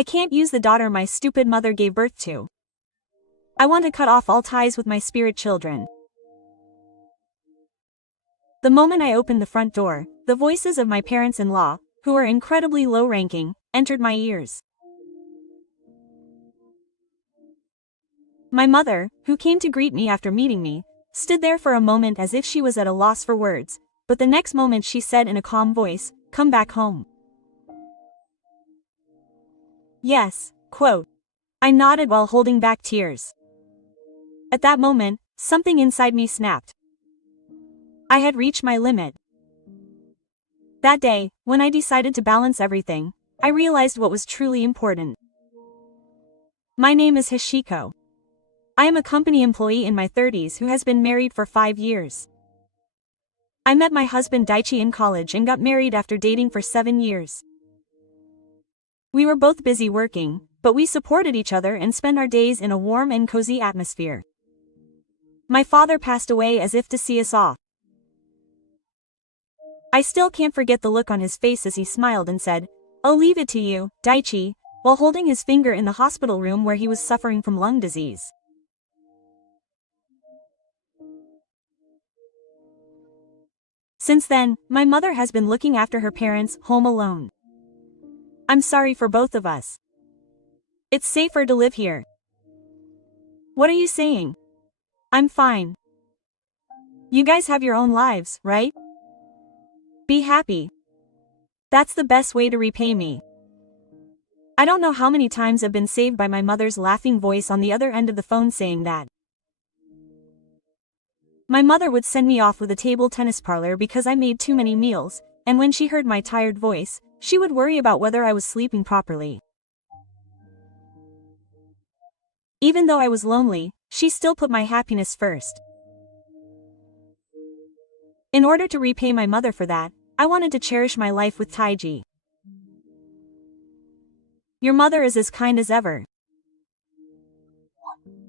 I can't use the daughter my stupid mother gave birth to. I want to cut off all ties with my spirit children. The moment I opened the front door, the voices of my parents-in-law, who were incredibly low-ranking, entered my ears. My mother, who came to greet me after meeting me, stood there for a moment as if she was at a loss for words, but the next moment she said in a calm voice, "Come back home." Yes, quote. I nodded while holding back tears. At that moment, something inside me snapped. I had reached my limit. That day, when I decided to balance everything, I realized what was truly important. My name is Hashiko. I am a company employee in my 30s who has been married for 5 years. I met my husband Daichi in college and got married after dating for 7 years. We were both busy working, but we supported each other and spent our days in a warm and cozy atmosphere. My father passed away as if to see us off. I still can't forget the look on his face as he smiled and said, "I'll leave it to you, Daichi," while holding his finger in the hospital room where he was suffering from lung disease. Since then, my mother has been looking after her parents, home alone. I'm sorry for both of us. It's safer to live here. What are you saying? I'm fine. You guys have your own lives, right? Be happy. That's the best way to repay me. I don't know how many times I've been saved by my mother's laughing voice on the other end of the phone saying that. My mother would send me off with a table tennis parlor because I made too many meals, and when she heard my tired voice, she would worry about whether I was sleeping properly. Even though I was lonely, she still put my happiness first. In order to repay my mother for that, I wanted to cherish my life with Taiji. Your mother is as kind as ever.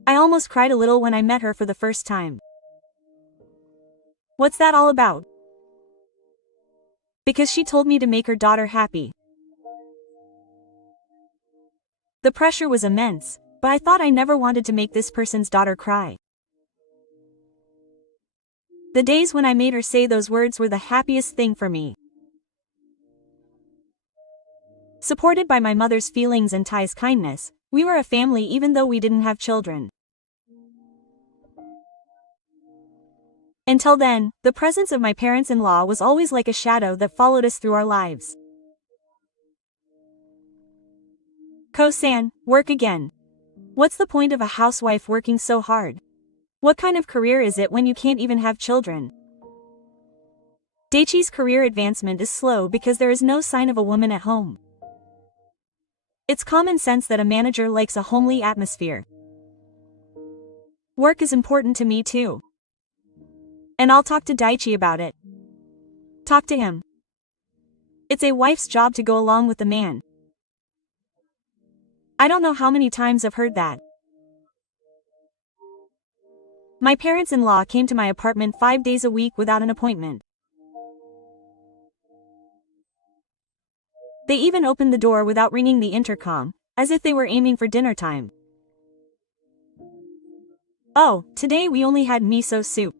I almost cried a little when I met her for the first time. What's that all about? Because she told me to make her daughter happy. The pressure was immense, but I thought I never wanted to make this person's daughter cry. The days when I made her say those words were the happiest thing for me. Supported by my mother's feelings and Tai's kindness, we were a family even though we didn't have children. Until then, the presence of my parents-in-law was always like a shadow that followed us through our lives. Ko-san, work again. What's the point of a housewife working so hard? What kind of career is it when you can't even have children? Daichi's career advancement is slow because there is no sign of a woman at home. It's common sense that a manager likes a homely atmosphere. Work is important to me too. And I'll talk to Daichi about it. Talk to him. It's a wife's job to go along with the man. I don't know how many times I've heard that. My parents-in-law came to my apartment 5 days a week without an appointment. They even opened the door without ringing the intercom, as if they were aiming for dinner time. Oh, today we only had miso soup.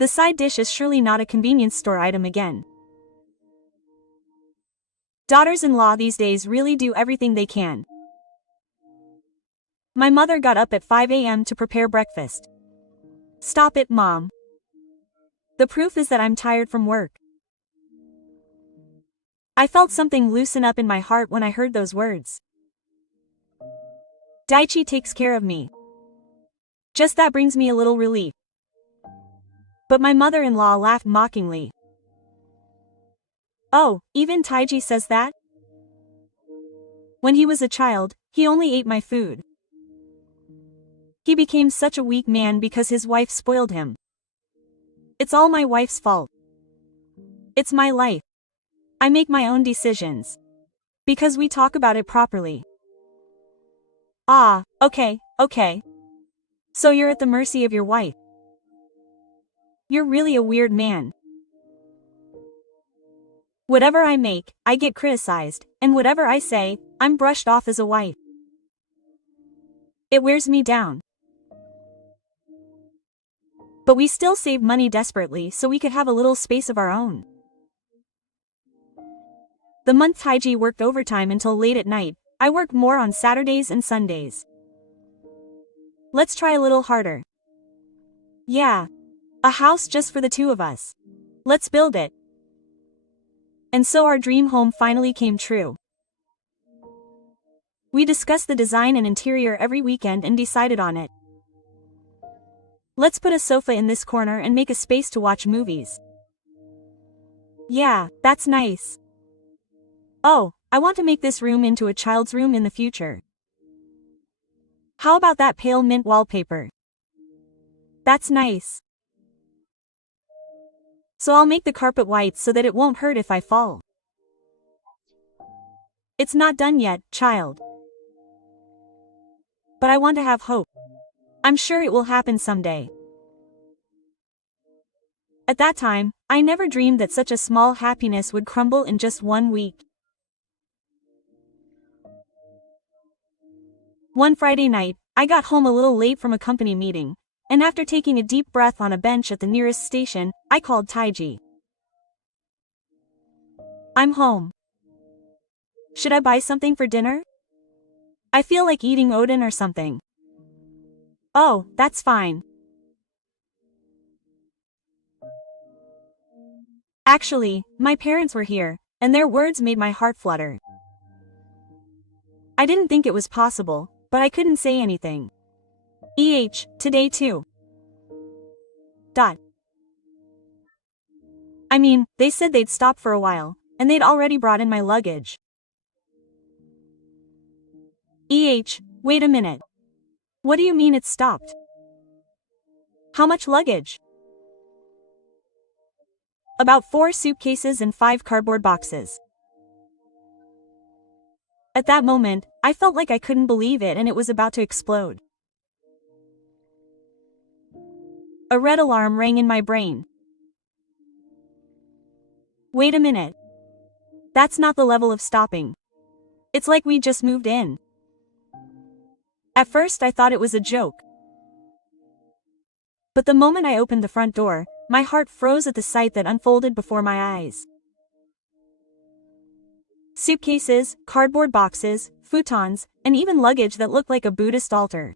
The side dish is surely not a convenience store item again. Daughters-in-law these days really do everything they can. My mother got up at 5 a.m. to prepare breakfast. Stop it, Mom. The proof is that I'm tired from work. I felt something loosen up in my heart when I heard those words. Daichi takes care of me. Just that brings me a little relief. But my mother-in-law laughed mockingly. Oh, even Taiji says that? When he was a child, he only ate my food. He became such a weak man because his wife spoiled him. It's all my wife's fault. It's my life. I make my own decisions. Because we talk about it properly. Ah, okay. So you're at the mercy of your wife. You're really a weird man. Whatever I make, I get criticized, and whatever I say, I'm brushed off as a wife. It wears me down. But we still save money desperately so we could have a little space of our own. The month Taiji worked overtime until late at night. I worked more on Saturdays and Sundays. Let's try a little harder. Yeah. A house just for the two of us. Let's build it. And so our dream home finally came true. We discussed the design and interior every weekend and decided on it. Let's put a sofa in this corner and make a space to watch movies. Yeah, that's nice. Oh, I want to make this room into a child's room in the future. How about that pale mint wallpaper? That's nice. So I'll make the carpet white so that it won't hurt if I fall. It's not done yet, child. But I want to have hope. I'm sure it will happen someday. At that time, I never dreamed that such a small happiness would crumble in just 1 week. One Friday night, I got home a little late from a company meeting, and after taking a deep breath on a bench at the nearest station, I called Taiji. I'm home. Should I buy something for dinner? I feel like eating oden or something. Oh, that's fine. Actually, my parents were here, and their words made my heart flutter. I didn't think it was possible, but I couldn't say anything. Today too. I mean, they said they'd stop for a while, and they'd already brought in my luggage. Wait a minute. What do you mean it stopped? How much luggage? About 4 suitcases and 5 cardboard boxes. At that moment, I felt like I couldn't believe it and it was about to explode. A red alarm rang in my brain. Wait a minute. That's not the level of stopping. It's like we just moved in. At first I thought it was a joke. But the moment I opened the front door, my heart froze at the sight that unfolded before my eyes. Suitcases, cardboard boxes, futons, and even luggage that looked like a Buddhist altar.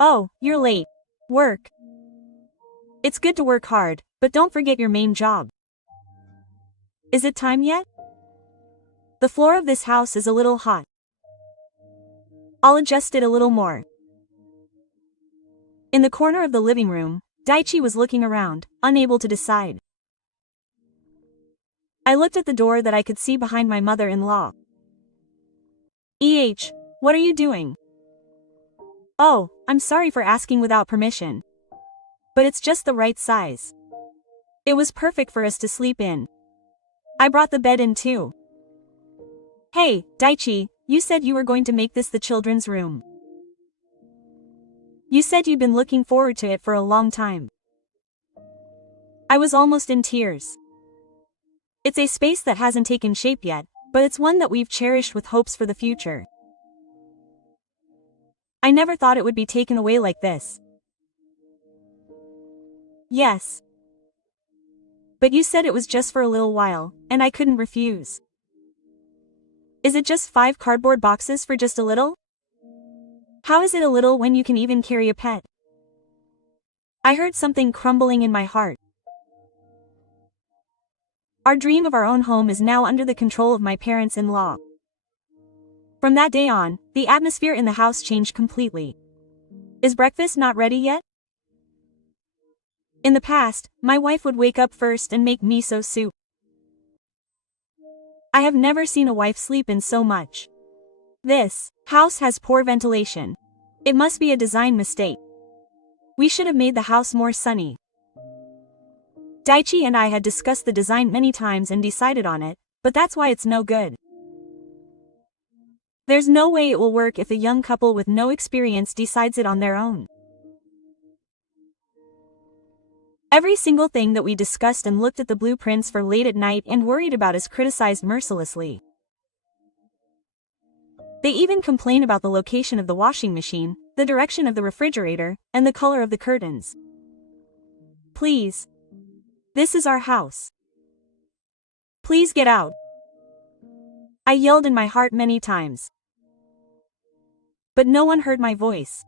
Oh, you're late. Work. It's good to work hard, but don't forget your main job. Is it time yet? The floor of this house is a little hot. I'll adjust it a little more. In the corner of the living room, Daichi was looking around, unable to decide. I looked at the door that I could see behind my mother-in-law. What are you doing? Oh, I'm sorry for asking without permission. But it's just the right size. It was perfect for us to sleep in. I brought the bed in too. Hey, Daichi, you said you were going to make this the children's room. You said you'd been looking forward to it for a long time. I was almost in tears. It's a space that hasn't taken shape yet, but it's one that we've cherished with hopes for the future. I never thought it would be taken away like this. Yes. But you said it was just for a little while, and I couldn't refuse. Is it just 5 cardboard boxes for just a little? How is it a little when you can even carry a pet? I heard something crumbling in my heart. Our dream of our own home is now under the control of my parents-in-law. From that day on, the atmosphere in the house changed completely. Is breakfast not ready yet? In the past, my wife would wake up first and make miso soup. I have never seen a wife sleep in so much. This house has poor ventilation. It must be a design mistake. We should have made the house more sunny. Daichi and I had discussed the design many times and decided on it, but that's why it's no good. There's no way it will work if a young couple with no experience decides it on their own. Every single thing that we discussed and looked at the blueprints for late at night and worried about is criticized mercilessly. They even complain about the location of the washing machine, the direction of the refrigerator, and the color of the curtains. Please. This is our house. Please get out. I yelled in my heart many times. But no one heard my voice.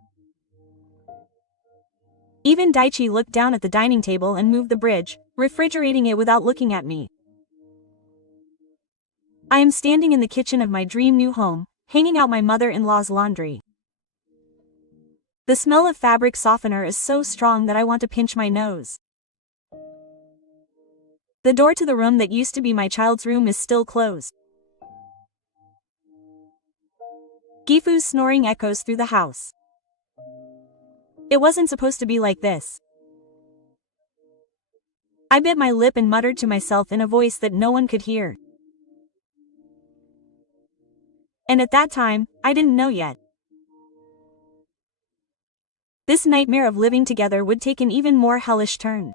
Even Daichi looked down at the dining table and moved the bridge, refrigerating it without looking at me. I am standing in the kitchen of my dream new home, hanging out my mother-in-law's laundry. The smell of fabric softener is so strong that I want to pinch my nose. The door to the room that used to be my child's room is still closed. Gifu's snoring echoes through the house. It wasn't supposed to be like this. I bit my lip and muttered to myself in a voice that no one could hear. And at that time, I didn't know yet. This nightmare of living together would take an even more hellish turn.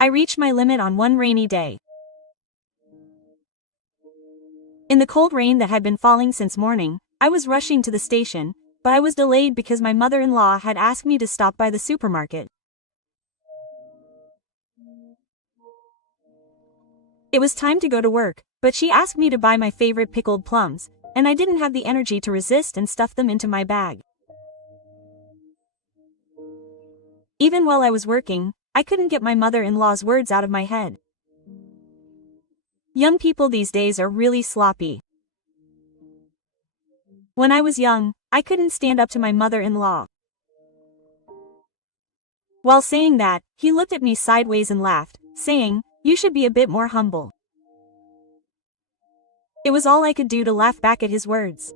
I reached my limit on one rainy day. In the cold rain that had been falling since morning, I was rushing to the station, but I was delayed because my mother-in-law had asked me to stop by the supermarket. It was time to go to work, but she asked me to buy my favorite pickled plums, and I didn't have the energy to resist and stuff them into my bag. Even while I was working, I couldn't get my mother-in-law's words out of my head. Young people these days are really sloppy. When I was young, I couldn't stand up to my mother-in-law. While saying that, he looked at me sideways and laughed, saying, "You should be a bit more humble." It was all I could do to laugh back at his words.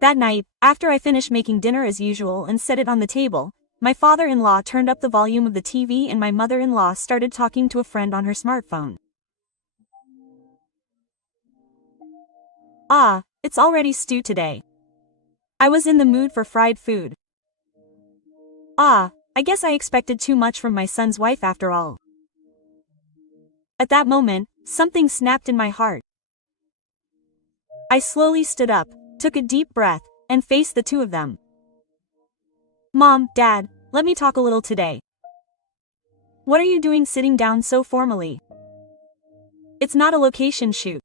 That night, after I finished making dinner as usual and set it on the table, my father-in-law turned up the volume of the TV and my mother-in-law started talking to a friend on her smartphone. Ah, it's already stew today. I was in the mood for fried food. Ah, I guess I expected too much from my son's wife after all. At that moment, something snapped in my heart. I slowly stood up, took a deep breath, and faced the two of them. "Mom, Dad, let me talk a little today. What are you doing sitting down so formally? It's not a location shoot.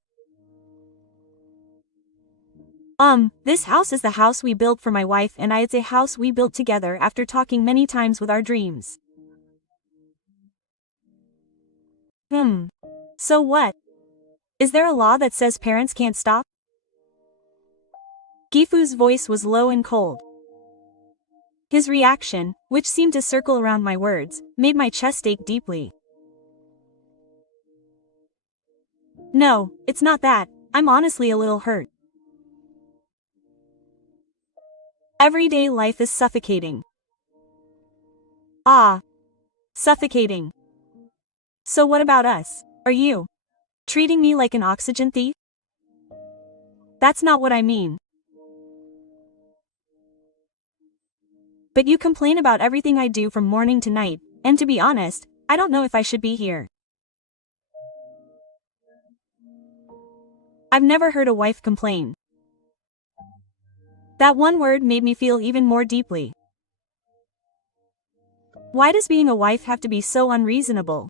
This house is the house we built for my wife and I. It's a house we built together after talking many times with our dreams." So what? Is there a law that says parents can't stop? Gifu's voice was low and cold. His reaction, which seemed to circle around my words, made my chest ache deeply. No, it's not that. I'm honestly a little hurt. Everyday life is suffocating. Ah. Suffocating. So what about us? Are you treating me like an oxygen thief? That's not what I mean. But you complain about everything I do from morning to night, and to be honest, I don't know if I should be here. I've never heard a wife complain. That one word made me feel even more deeply. Why does being a wife have to be so unreasonable?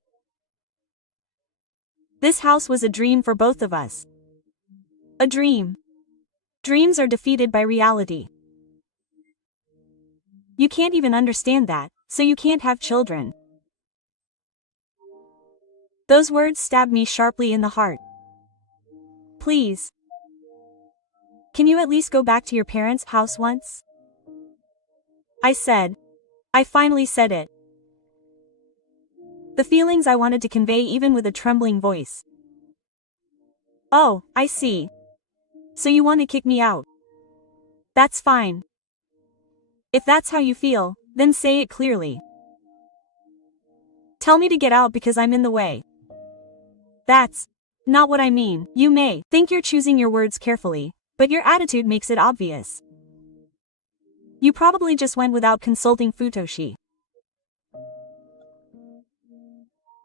This house was a dream for both of us. A dream. Dreams are defeated by reality. You can't even understand that, so you can't have children. Those words stabbed me sharply in the heart. Please. Can you at least go back to your parents' house once? I said. I finally said it. The feelings I wanted to convey even with a trembling voice. Oh, I see. So you want to kick me out? That's fine. If that's how you feel, then say it clearly. Tell me to get out because I'm in the way. That's not what I mean. You may think you're choosing your words carefully, but your attitude makes it obvious. You probably just went without consulting Futoshi.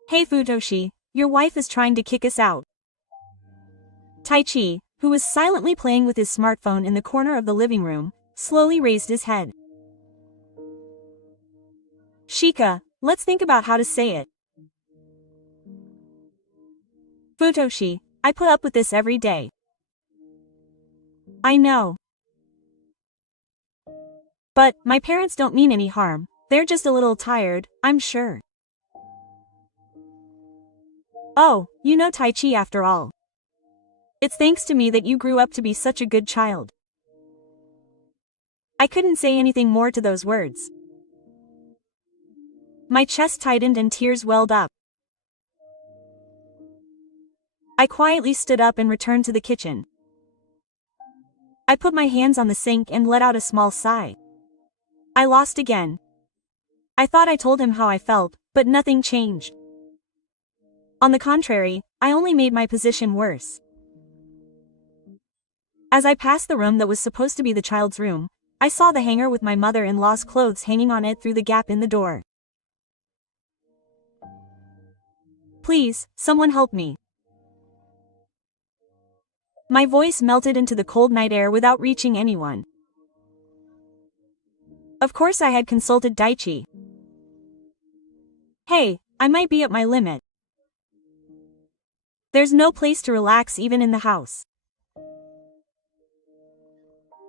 Hey Futoshi, your wife is trying to kick us out. Taichi, who was silently playing with his smartphone in the corner of the living room, slowly raised his head. Shika, let's think about how to say it. Futoshi, I put up with this every day. I know. But, my parents don't mean any harm, they're just a little tired, I'm sure. Oh, you know Taichi after all. It's thanks to me that you grew up to be such a good child. I couldn't say anything more to those words. My chest tightened and tears welled up. I quietly stood up and returned to the kitchen. I put my hands on the sink and let out a small sigh. I lost again. I thought I told him how I felt, but nothing changed. On the contrary, I only made my position worse. As I passed the room that was supposed to be the child's room, I saw the hanger with my mother-in-law's clothes hanging on it through the gap in the door. Please, someone help me. My voice melted into the cold night air without reaching anyone. Of course I had consulted Daichi. Hey, I might be at my limit. There's no place to relax even in the house.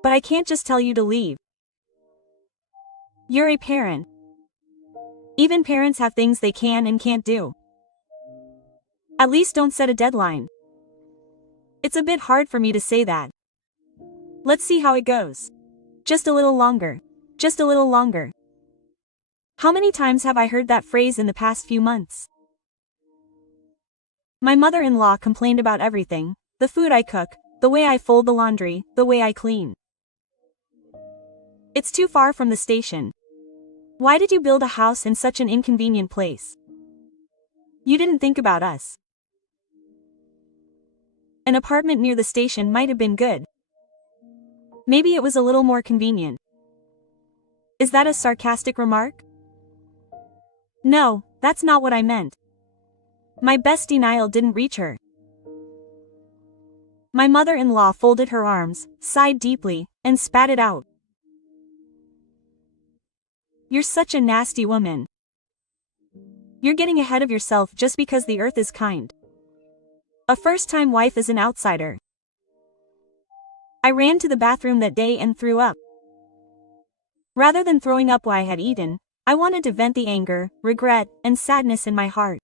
But I can't just tell you to leave. You're a parent. Even parents have things they can and can't do. At least don't set a deadline. It's a bit hard for me to say that. Let's see how it goes. Just a little longer. Just a little longer. How many times have I heard that phrase in the past few months? My mother-in-law complained about everything, the food I cook, the way I fold the laundry, the way I clean. It's too far from the station. Why did you build a house in such an inconvenient place? You didn't think about us. An apartment near the station might have been good. Maybe it was a little more convenient. Is that a sarcastic remark? No, that's not what I meant. My best denial didn't reach her. My mother-in-law folded her arms, sighed deeply, and spat it out. You're such a nasty woman. You're getting ahead of yourself just because the earth is kind. A first-time wife is an outsider. I ran to the bathroom that day and threw up. Rather than throwing up what I had eaten, I wanted to vent the anger, regret, and sadness in my heart.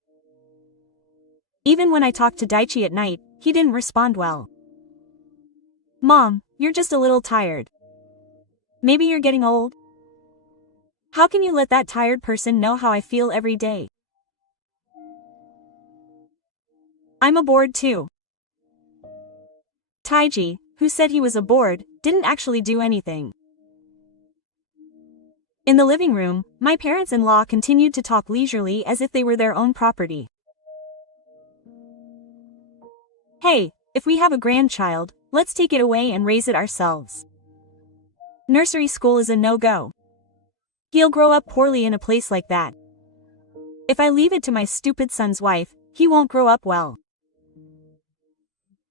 Even when I talked to Daichi at night, he didn't respond well. Mom, you're just a little tired. Maybe you're getting old? How can you let that tired person know how I feel every day? I'm a bored too. Taiji, who said he was a bored, didn't actually do anything. In the living room, my parents-in-law continued to talk leisurely as if they were their own property. Hey, if we have a grandchild, let's take it away and raise it ourselves. Nursery school is a no-go. He'll grow up poorly in a place like that. If I leave it to my stupid son's wife, he won't grow up well.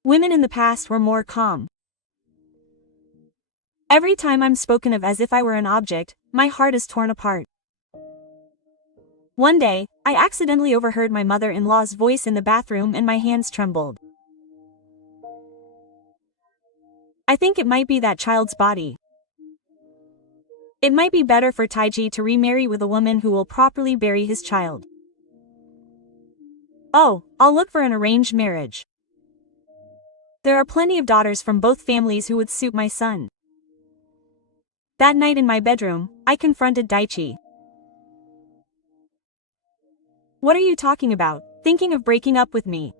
Women in the past were more calm. Every time I'm spoken of as if I were an object, my heart is torn apart. One day, I accidentally overheard my mother-in-law's voice in the bathroom and my hands trembled. I think it might be that child's body. It might be better for Taiji to remarry with a woman who will properly bury his child. Oh, I'll look for an arranged marriage. There are plenty of daughters from both families who would suit my son. That night in my bedroom, I confronted Daichi. What are you talking about, thinking of breaking up with me?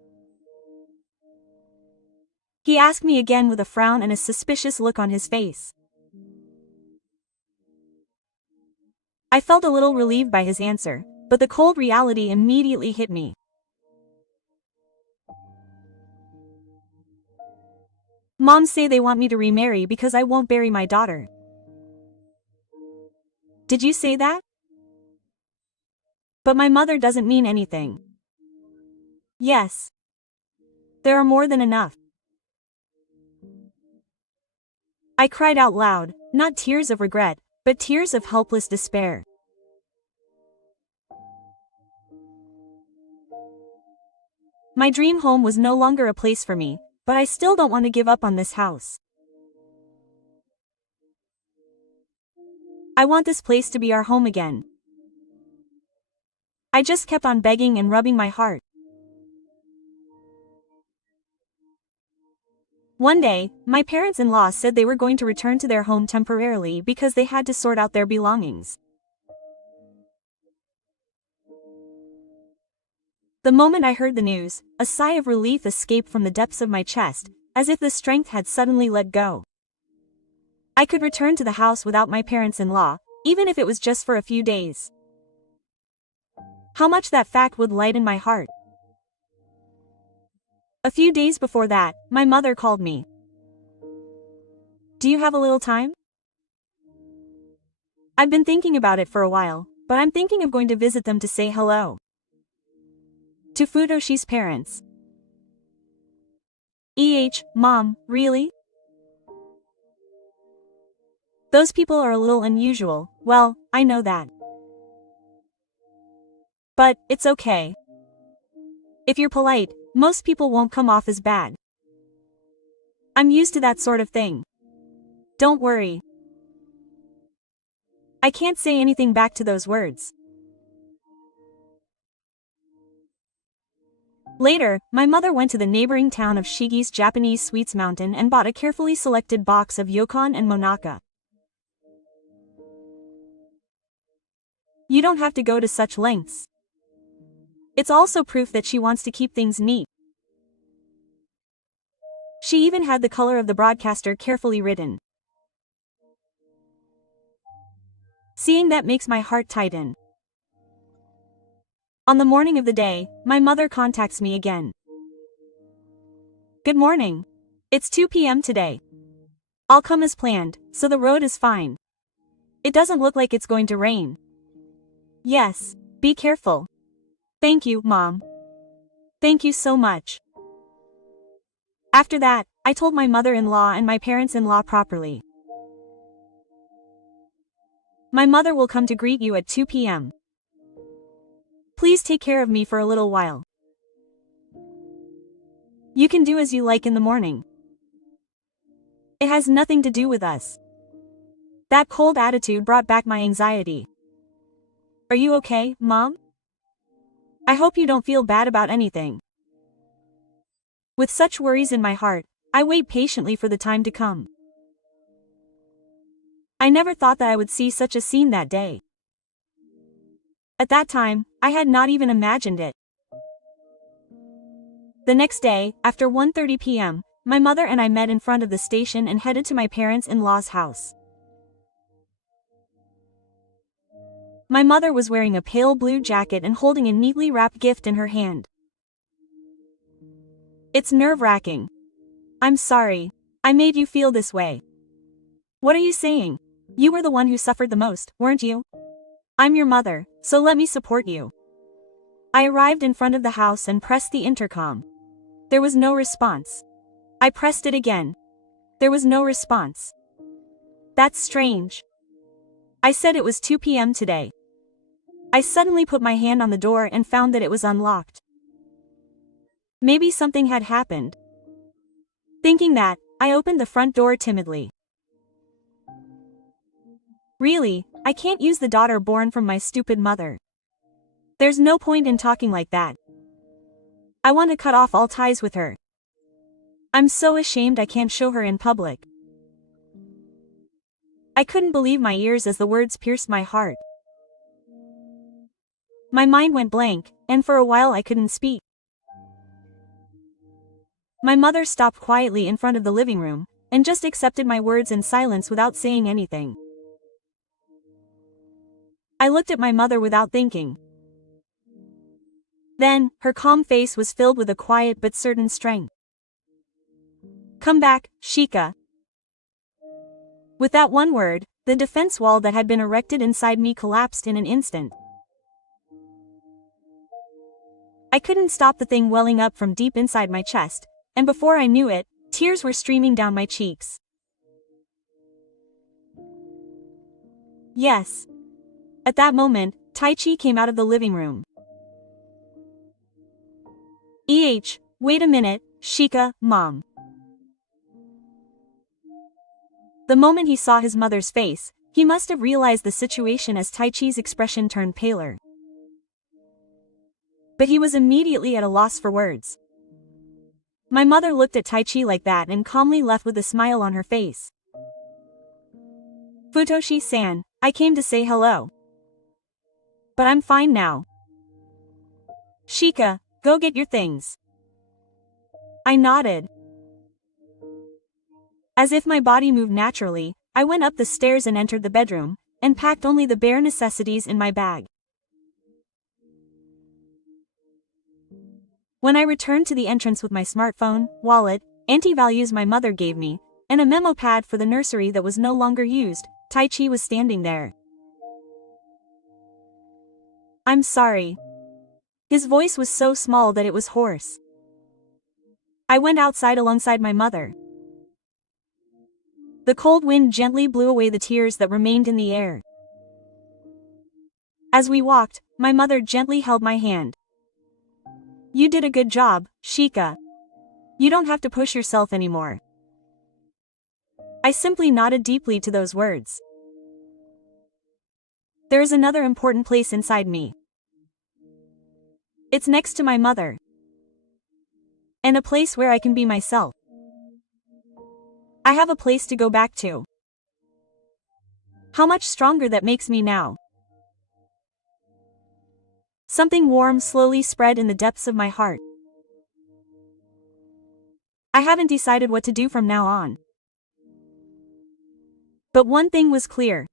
He asked me again with a frown and a suspicious look on his face. I felt a little relieved by his answer, but the cold reality immediately hit me. Moms say they want me to remarry because I won't bury my daughter. Did you say that? But my mother doesn't mean anything. Yes. There are more than enough. I cried out loud, not tears of regret, but tears of helpless despair. My dream home was no longer a place for me, but I still don't want to give up on this house. I want this place to be our home again. I just kept on begging and rubbing my heart. One day, my parents-in-law said they were going to return to their home temporarily because they had to sort out their belongings. The moment I heard the news, a sigh of relief escaped from the depths of my chest, as if the strength had suddenly let go. I could return to the house without my parents-in-law, even if it was just for a few days. How much that fact would lighten my heart. A few days before that, my mother called me. Do you have a little time? I've been thinking about it for a while, but I'm thinking of going to visit them to say hello. To Fudoshi's parents. Mom, really? Those people are a little unusual, well, I know that. But, it's okay. If you're polite, most people won't come off as bad. I'm used to that sort of thing. Don't worry. I can't say anything back to those words. Later, my mother went to the neighboring town of Shigi's Japanese Sweets Mountain and bought a carefully selected box of yokon and monaka. You don't have to go to such lengths. It's also proof that she wants to keep things neat. She even had the color of the broadcaster carefully written. Seeing that makes my heart tighten. On the morning of the day, my mother contacts me again. Good morning. It's 2 p.m. today. I'll come as planned, so the road is fine. It doesn't look like it's going to rain. Yes, be careful. Thank you, Mom. Thank you so much. After that, I told my mother-in-law and my parents-in-law properly. My mother will come to greet you at 2 p.m. Please take care of me for a little while. You can do as you like in the morning. It has nothing to do with us. That cold attitude brought back my anxiety. Are you okay, Mom? I hope you don't feel bad about anything. With such worries in my heart, I wait patiently for the time to come. I never thought that I would see such a scene that day. At that time, I had not even imagined it. The next day, after 1:30 p.m., my mother and I met in front of the station and headed to my parents-in-law's house. My mother was wearing a pale blue jacket and holding a neatly wrapped gift in her hand. It's nerve-wracking. I'm sorry. I made you feel this way. What are you saying? You were the one who suffered the most, weren't you? I'm your mother, so let me support you. I arrived in front of the house and pressed the intercom. There was no response. I pressed it again. There was no response. That's strange. I said it was 2 p.m. today. I suddenly put my hand on the door and found that it was unlocked. Maybe something had happened. Thinking that, I opened the front door timidly. Really, I can't use the daughter born from my stupid mother. There's no point in talking like that. I want to cut off all ties with her. I'm so ashamed I can't show her in public. I couldn't believe my ears as the words pierced my heart. My mind went blank, and for a while I couldn't speak. My mother stopped quietly in front of the living room, and just accepted my words in silence without saying anything. I looked at my mother without thinking. Then, her calm face was filled with a quiet but certain strength. Come back, Shika. With that one word, the defense wall that had been erected inside me collapsed in an instant. I couldn't stop the thing welling up from deep inside my chest, and before I knew it, tears were streaming down my cheeks. Yes. At that moment, Tai-Chi came out of the living room. Wait a minute, Shika, Mom. The moment he saw his mother's face, he must have realized the situation as Tai-Chi's expression turned paler. But he was immediately at a loss for words. My mother looked at Tai-Chi like that and calmly left with a smile on her face. Futoshi-san, I came to say hello. But I'm fine now. Shika, go get your things. I nodded. As if my body moved naturally, I went up the stairs and entered the bedroom, and packed only the bare necessities in my bag. When I returned to the entrance with my smartphone, wallet, anti-values my mother gave me, and a memo pad for the nursery that was no longer used, Tai-Chi was standing there. I'm sorry. His voice was so small that it was hoarse. I went outside alongside my mother. The cold wind gently blew away the tears that remained in the air. As we walked, my mother gently held my hand. You did a good job, Shika. You don't have to push yourself anymore. I simply nodded deeply to those words. There is another important place inside me. It's next to my mother. And a place where I can be myself. I have a place to go back to. How much stronger that makes me now. Something warm slowly spread in the depths of my heart. I haven't decided what to do from now on. But one thing was clear.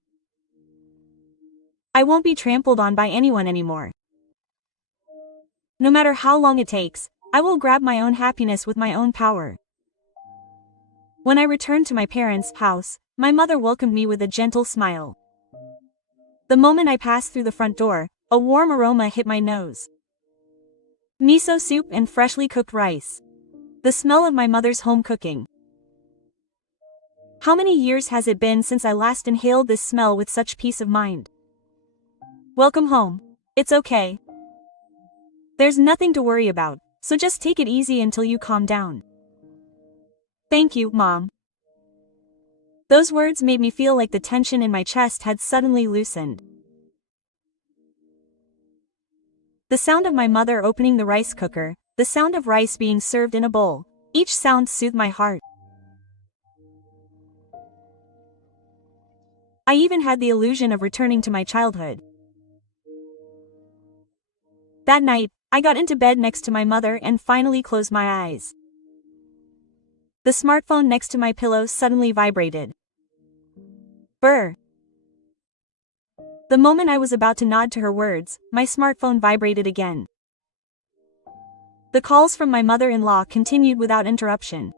I won't be trampled on by anyone anymore. No matter how long it takes, I will grab my own happiness with my own power. When I returned to my parents' house, my mother welcomed me with a gentle smile. The moment I passed through the front door, a warm aroma hit my nose. Miso soup and freshly cooked rice. The smell of my mother's home cooking. How many years has it been since I last inhaled this smell with such peace of mind? Welcome home. It's okay. There's nothing to worry about, so just take it easy until you calm down. Thank you, Mom. Those words made me feel like the tension in my chest had suddenly loosened. The sound of my mother opening the rice cooker, the sound of rice being served in a bowl, each sound soothed my heart. I even had the illusion of returning to my childhood. That night, I got into bed next to my mother and finally closed my eyes. The smartphone next to my pillow suddenly vibrated. Brr. The moment I was about to nod to her words, my smartphone vibrated again. The calls from my mother-in-law continued without interruption.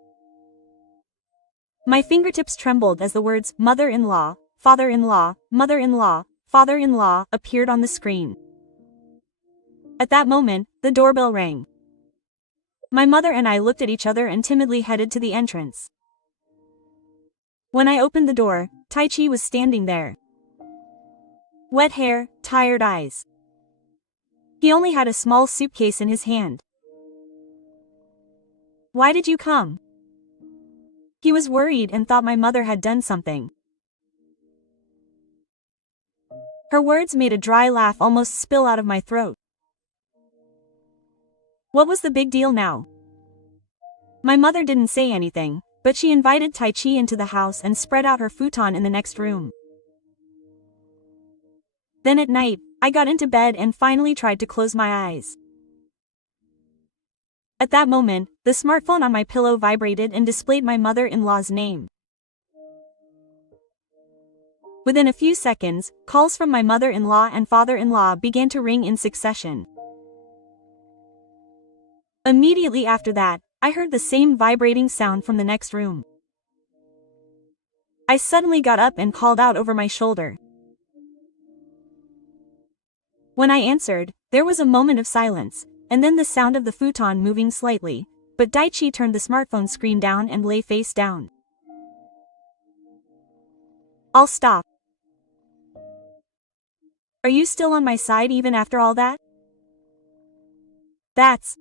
My fingertips trembled as the words mother-in-law, father-in-law, mother-in-law, father-in-law appeared on the screen. At that moment, the doorbell rang. My mother and I looked at each other and timidly headed to the entrance. When I opened the door, Tai-Chi was standing there. Wet hair, tired eyes. He only had a small suitcase in his hand. Why did you come? He was worried and thought my mother had done something. Her words made a dry laugh almost spill out of my throat. What was the big deal now? My mother didn't say anything, but she invited Tai-Chi into the house and spread out her futon in the next room. Then at night, I got into bed and finally tried to close my eyes. At that moment, the smartphone on my pillow vibrated and displayed my mother-in-law's name. Within a few seconds, calls from my mother-in-law and father-in-law began to ring in succession. Immediately after that, I heard the same vibrating sound from the next room. I suddenly got up and called out over my shoulder. When I answered, there was a moment of silence, and then the sound of the futon moving slightly, but Daichi turned the smartphone screen down and lay face down. I'll stop. Are you still on my side even after all that? That's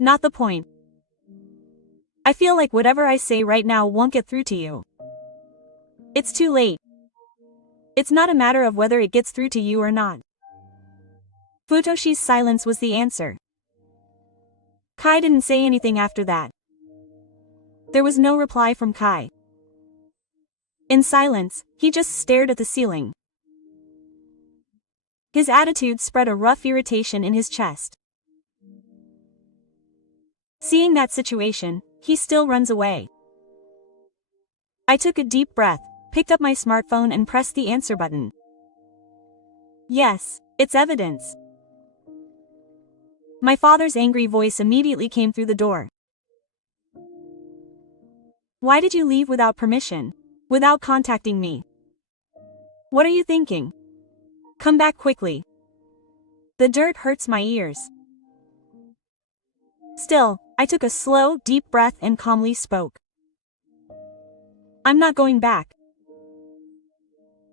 not the point. I feel like whatever I say right now won't get through to you. It's too late. It's not a matter of whether it gets through to you or not. Futoshi's silence was the answer. Kai didn't say anything after that. There was no reply from Kai. In silence, he just stared at the ceiling. His attitude spread a rough irritation in his chest. Seeing that situation, he still runs away. I took a deep breath, picked up my smartphone and pressed the answer button. Yes, it's evidence. My father's angry voice immediately came through the door. Why did you leave without permission? Without contacting me? What are you thinking? Come back quickly. The dirt hurts my ears. Still, I took a slow, deep breath and calmly spoke. I'm not going back.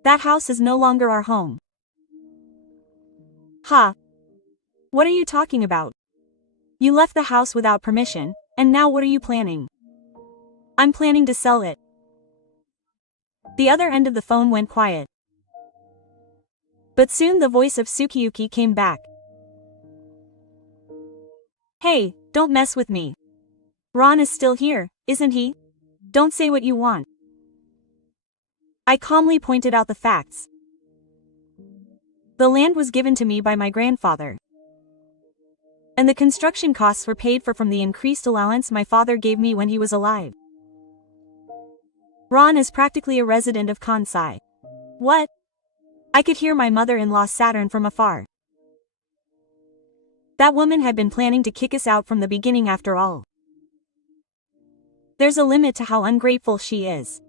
That house is no longer our home. Ha! What are you talking about? You left the house without permission, and now what are you planning? I'm planning to sell it. The other end of the phone went quiet. But soon the voice of Tsukiyuki came back. Hey, don't mess with me. Ron is still here, isn't he? Don't say what you want. I calmly pointed out the facts. The land was given to me by my grandfather. And the construction costs were paid for from the increased allowance my father gave me when he was alive. Ron is practically a resident of Kansai. What? I could hear my mother-in-law Saturn from afar. That woman had been planning to kick us out from the beginning after all. There's a limit to how ungrateful she is.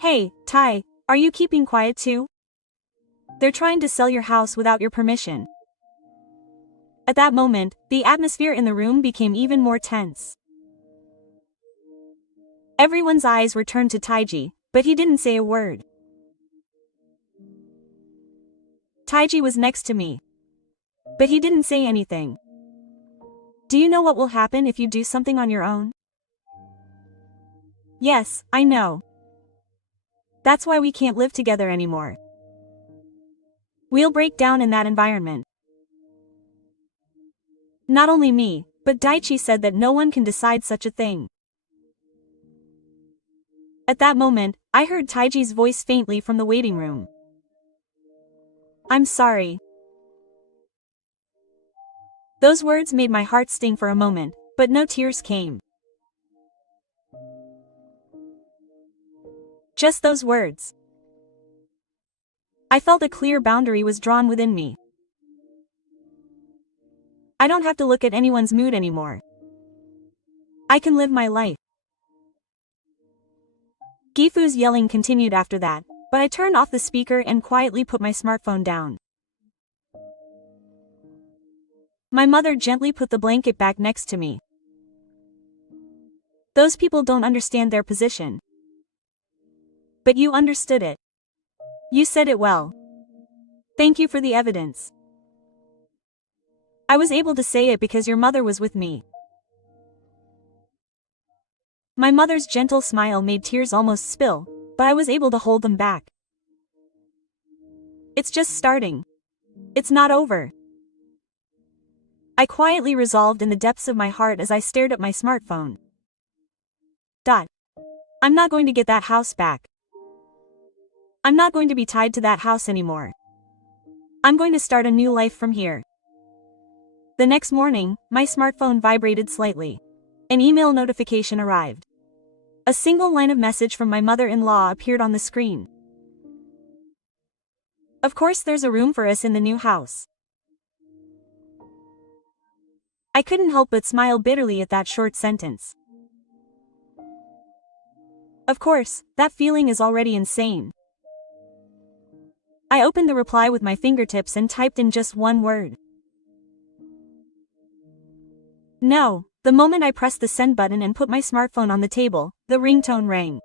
Hey, Tai, are you keeping quiet too? They're trying to sell your house without your permission. At that moment, the atmosphere in the room became even more tense. Everyone's eyes were turned to Taiji, but he didn't say a word. Taiji was next to me. But he didn't say anything. Do you know what will happen if you do something on your own? Yes, I know. That's why we can't live together anymore. We'll break down in that environment. Not only me, but Daichi said that no one can decide such a thing. At that moment, I heard Taiji's voice faintly from the waiting room. I'm sorry. Those words made my heart sting for a moment, but no tears came. Just those words. I felt a clear boundary was drawn within me. I don't have to look at anyone's mood anymore. I can live my life. Gifu's yelling continued after that, but I turned off the speaker and quietly put my smartphone down. My mother gently put the blanket back next to me. Those people don't understand their position. But you understood it. You said it well. Thank you for the evidence. I was able to say it because your mother was with me. My mother's gentle smile made tears almost spill, but I was able to hold them back. It's just starting. It's not over. I quietly resolved in the depths of my heart as I stared at my smartphone. I'm not going to get that house back. I'm not going to be tied to that house anymore. I'm going to start a new life from here. The next morning, my smartphone vibrated slightly. An email notification arrived. A single line of message from my mother-in-law appeared on the screen. Of course there's a room for us in the new house. I couldn't help but smile bitterly at that short sentence. Of course, that feeling is already insane. I opened the reply with my fingertips and typed in just one word. No. The moment I pressed the send button and put my smartphone on the table, the ringtone rang.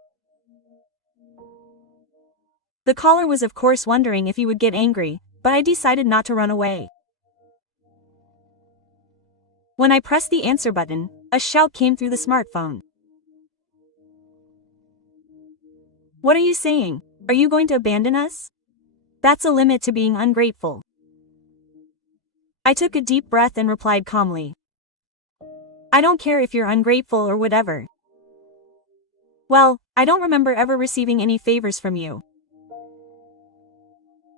The caller was of course wondering if he would get angry, but I decided not to run away. When I pressed the answer button, a shout came through the smartphone. What are you saying? Are you going to abandon us? That's a limit to being ungrateful. I took a deep breath and replied calmly. I don't care if you're ungrateful or whatever. Well, I don't remember ever receiving any favors from you.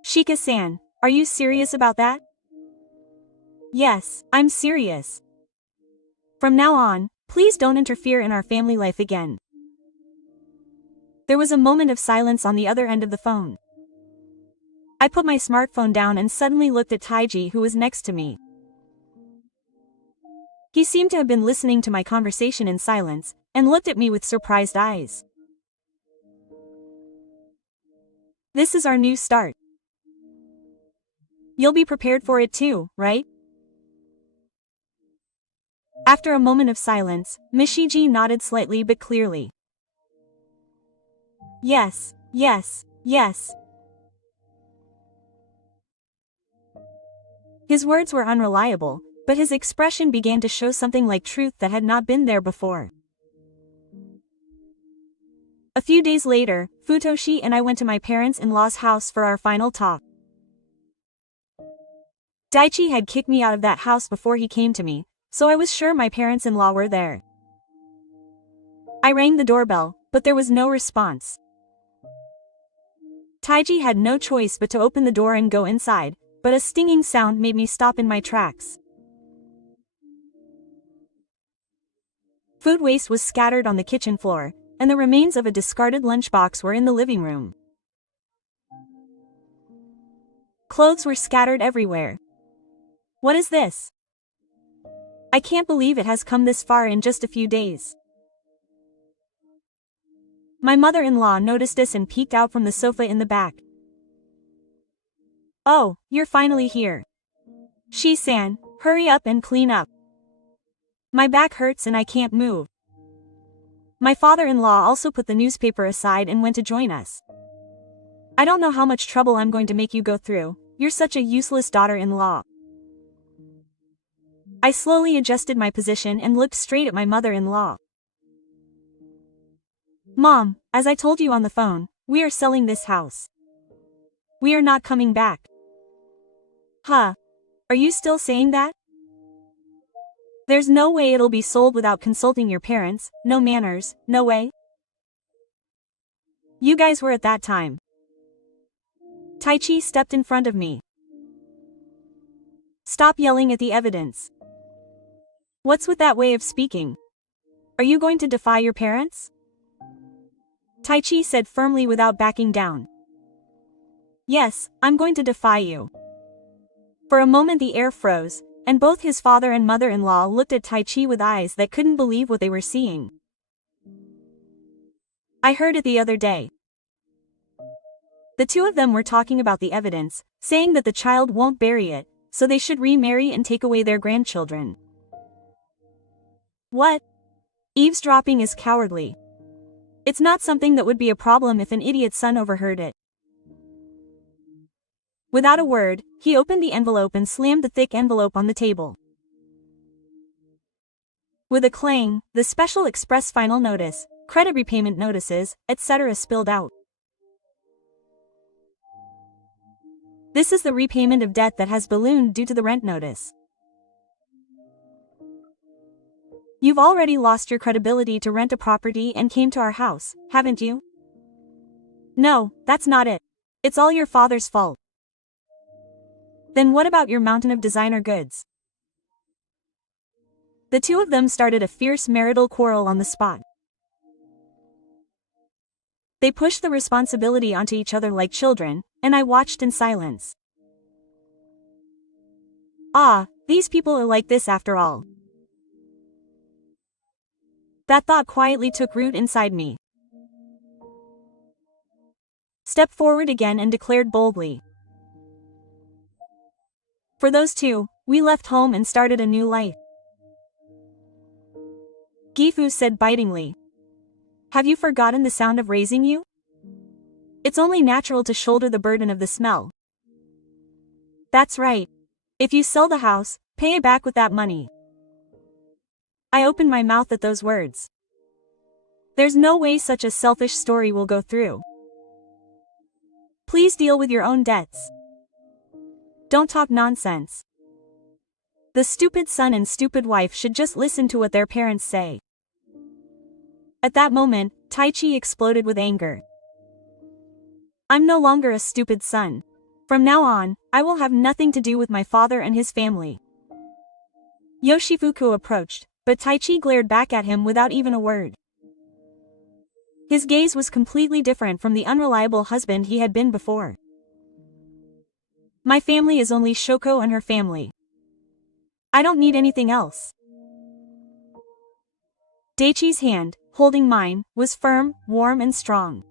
Shika-san, are you serious about that? Yes, I'm serious. From now on, please don't interfere in our family life again. There was a moment of silence on the other end of the phone. I put my smartphone down and suddenly looked at Taiji, who was next to me. He seemed to have been listening to my conversation in silence, and looked at me with surprised eyes. This is our new start. You'll be prepared for it too, right? After a moment of silence, Mishiji nodded slightly but clearly. Yes, yes, yes. His words were unreliable, but his expression began to show something like truth that had not been there before. A few days later, Futoshi and I went to my parents-in-law's house for our final talk. Daichi had kicked me out of that house before he came to me, so I was sure my parents-in-law were there. I rang the doorbell, but there was no response. Taiji had no choice but to open the door and go inside, but a stinging sound made me stop in my tracks. Food waste was scattered on the kitchen floor, and the remains of a discarded lunchbox were in the living room. Clothes were scattered everywhere. What is this? I can't believe it has come this far in just a few days. My mother-in-law noticed this and peeked out from the sofa in the back. Oh, you're finally here. Shi-san, hurry up and clean up. My back hurts and I can't move. My father-in-law also put the newspaper aside and went to join us. I don't know how much trouble I'm going to make you go through. You're such a useless daughter-in-law. I slowly adjusted my position and looked straight at my mother-in-law. Mom, as I told you on the phone, we are selling this house. We are not coming back. Huh? Are you still saying that? There's no way it'll be sold without consulting your parents, no manners, no way. You guys were at that time. Taichi stepped in front of me. Stop yelling at the evidence. What's with that way of speaking? Are you going to defy your parents? Taichi said firmly without backing down. Yes, I'm going to defy you. For a moment the air froze, and both his father and mother-in-law looked at Taichi with eyes that couldn't believe what they were seeing. I heard it the other day. The two of them were talking about the evidence, saying that the child won't bury it, so they should remarry and take away their grandchildren. What? Eavesdropping is cowardly. It's not something that would be a problem if an idiot son overheard it. Without a word, he opened the envelope and slammed the thick envelope on the table. With a clang, the special express final notice, credit repayment notices, etc. spilled out. This is the repayment of debt that has ballooned due to the rent notice. You've already lost your credibility to rent a property and came to our house, haven't you? No, that's not it. It's all your father's fault. Then what about your mountain of designer goods? The two of them started a fierce marital quarrel on the spot. They pushed the responsibility onto each other like children, and I watched in silence. Ah, these people are like this after all. That thought quietly took root inside me. stepped forward again and declared boldly. For those two, we left home and started a new life. Gifu said bitingly. Have you forgotten the sound of raising you? It's only natural to shoulder the burden of the smell. That's right. If you sell the house, pay it back with that money. I opened my mouth at those words. There's no way such a selfish story will go through. Please deal with your own debts. Don't talk nonsense. The stupid son and stupid wife should just listen to what their parents say. At that moment, Taichi exploded with anger. I'm no longer a stupid son. From now on, I will have nothing to do with my father and his family. Yoshifuku approached, but Taichi glared back at him without even a word. His gaze was completely different from the unreliable husband he had been before. My family is only Shoko and her family. I don't need anything else. Daichi's hand, holding mine, was firm, warm and strong.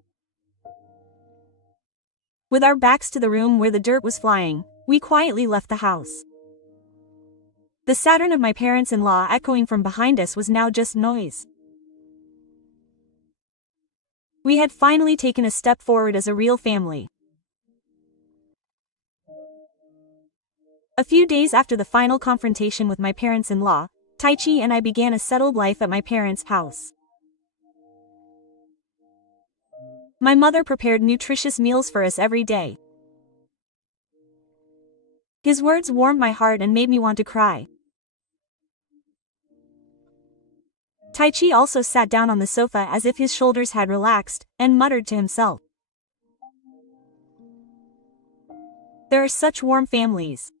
With our backs to the room where the dirt was flying, we quietly left the house. The Saturn of my parents-in-law echoing from behind us was now just noise. We had finally taken a step forward as a real family. A few days after the final confrontation with my parents-in-law, Taichi and I began a settled life at my parents' house. My mother prepared nutritious meals for us every day. His words warmed my heart and made me want to cry. Taichi also sat down on the sofa as if his shoulders had relaxed, and muttered to himself. There are such warm families.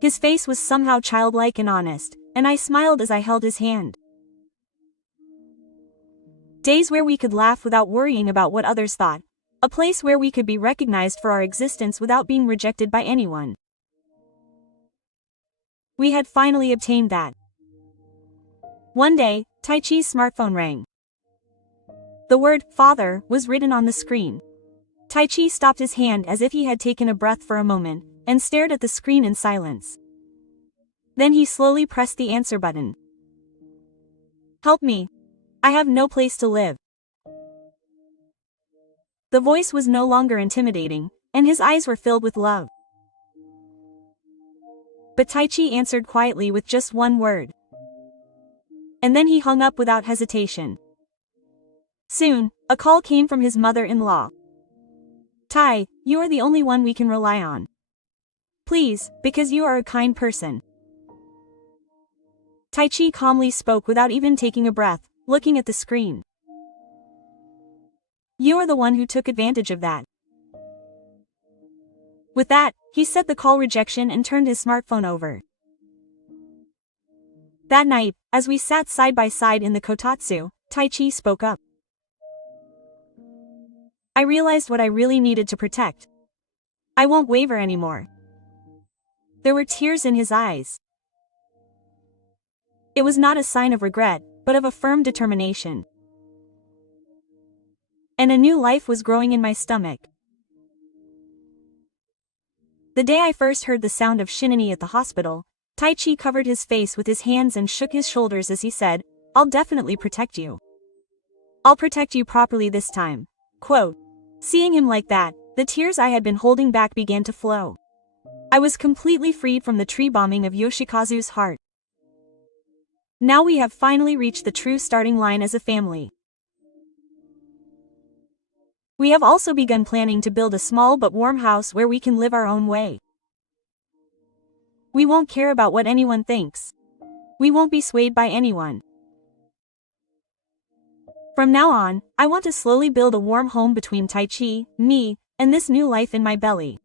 His face was somehow childlike and honest, and I smiled as I held his hand. Days where we could laugh without worrying about what others thought. A place where we could be recognized for our existence without being rejected by anyone. We had finally obtained that. One day, Taichi's smartphone rang. The word, "Father," was written on the screen. Taichi stopped his hand as if he had taken a breath for a moment, and stared at the screen in silence. Then he slowly pressed the answer button. Help me. I have no place to live. The voice was no longer intimidating, and his eyes were filled with love. But Taichi answered quietly with just one word. And then he hung up without hesitation. Soon, a call came from his mother-in-law. Tai, you are the only one we can rely on. Please, because you are a kind person. Taichi calmly spoke without even taking a breath, looking at the screen. You are the one who took advantage of that. With that, he set the call rejection and turned his smartphone over. That night, as we sat side by side in the kotatsu, Taichi spoke up. I realized what I really needed to protect. I won't waver anymore. There were tears in his eyes. It was not a sign of regret, but of a firm determination. And a new life was growing in my stomach. The day I first heard the sound of Shinani at the hospital, Taichi covered his face with his hands and shook his shoulders as he said, I'll definitely protect you. I'll protect you properly this time. Quote. Seeing him like that, the tears I had been holding back began to flow. I was completely freed from the tree bombing of Yoshikazu's heart. Now we have finally reached the true starting line as a family. We have also begun planning to build a small but warm house where we can live our own way. We won't care about what anyone thinks. We won't be swayed by anyone. From now on, I want to slowly build a warm home between Taichi, me, and this new life in my belly.